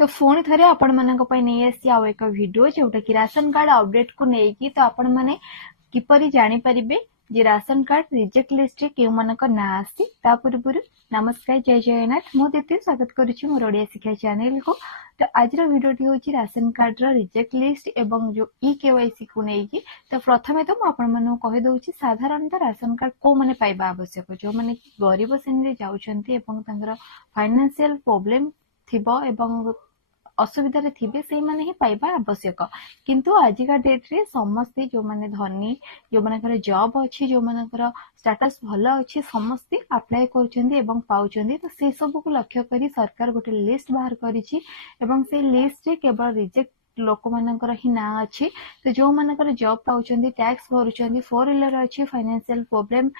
तो पुणी थे आपण मानक नहीं आसी आउ एक वीडियो जोटा कि राशन कार्ड अपडेट को लेकिन तो आपण मैंने किपरि जानी परिबे जे राशन कार्ड रिजेक्ट लिस्ट रे केउ मानक ना आसी ता पूर्व नमस्कार जय जगन्नाथ मु दीप्ति स्वागत करुछि मोर ओडिया शिक्षा चैनल को। तो आज वीडियोटी होछि राशन कार्ड रो रिजेक्ट लिस्ट एवं जो ई केवाईसी को लेकिन तो प्रथमे तो आपण मानू कहि दउछि साधारणतः राशन कार्ड को माने पाइबा आवश्यक जो माने गरीब श्रेणी रे जाउछन्ती एवं तांगर फाइनेंशियल प्रॉब्लम थिबो एवं असुविधा रे थिबे सेही माने ही पाइबा आवश्यक किंतु आजिका डेट रे समस्ते जो माने धनी जो मानकर जॉब अछि जो मानकर स्टेटस भलो अछि समस्ते अप्लाई करछन्ती एवं पाउछन्ती। तो से सब को लक्ष्य करी सरकार गोटे लिस्ट बाहर करिछि एवं से लिस्ट रे केवल रिजेक्ट लोक मानकर ही ना अछि। तो जो मानकर जॉब पाउछन्ती टैक्स भरुछन्ती 4 व्हीलर अछि फाइनेंशियल प्रॉब्लम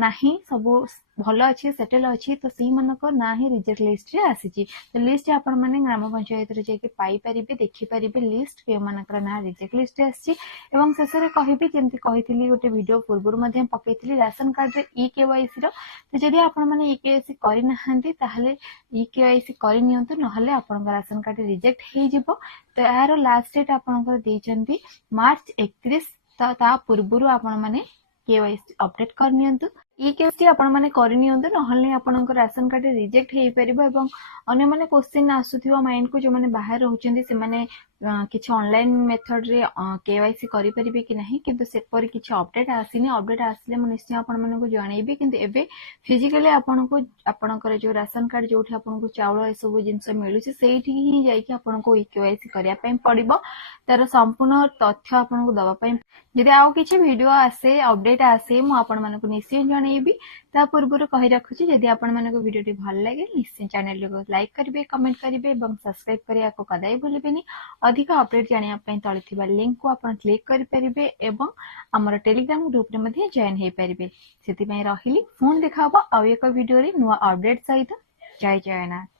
नाही सब भलो अच्छी सेटल अच्छी तो सी मानक ना ही रिजेक्ट लिस्ट रे आसीची। तो लिस्ट आपण माने ग्राम पंचायत रे जेके पाई परिबे देखि परिबे लिस्ट के मानकर ना रिजेक्ट लिस्ट रे आसीची एवं शेष रे कहिबे जेंति कहितली गोटे वीडियो पूर्व मध्यम पकेइतली राशन कार्ड रे ई केवाईसी रो। तो जदि आपण माने ई केवाईसी करि नहांती ताहले ई केवाईसी करि नियंतु नहले आपण राशन कार्ड रिजेक्ट हे जिवो। तो यार लास्ट डेट आपण देइचंती मार्च 31 ता पूर्व आपण माने केवाईसी अपडेट कर नियंतु ई केवाईसी आपण माने कर नियंतु नहले आपनकर राशन कार्ड रिजेक्ट हे परिबो। एवं अन्य माने क्वेश्चन आसुथिबो माइंड को जो माने बाहर रहउचंदी से माने किछ ऑनलाइन मेथड रे केवाईसी करि परिबे कि नाही किंतु से पर किछ अपडेट आसीनी अपडेट आसले म निश्चय आपण माने को जणैबे किंतु एबे फिजिकली आपण को आपनकर जो राशन कार्ड जोठी आपण को चावल ए सब जिंस मिलु छै सेठी ही जाई कि आपण को ई केवाईसी करिया पय पड़िबो तार संपूर्ण तथ्य आपण को दबा पय जदि आउ किछ वीडियो आसे अपडेट आसे मु आपण माने को निश्चय जणैबी। ता पूर्व कहि रखुछि जदि आपण माने को वीडियोटी भल लागे निश्चय चैनल को लाइक करिवे कमेंट करिवे एवं सब्सक्राइब करिया को कदाई भूलिबेनी। अधिक अपडेट जानिया पय तळे थिबा लिंक को आपण क्लिक करि परिबे एवं हमर टेलीग्राम ग्रुप रे मध्ये जॉइन हे परिबे। सेति पय रहिली फोन देखाबो आ एक वीडियो रे नुवा अपडेट सहित। जय जगन्नाथ।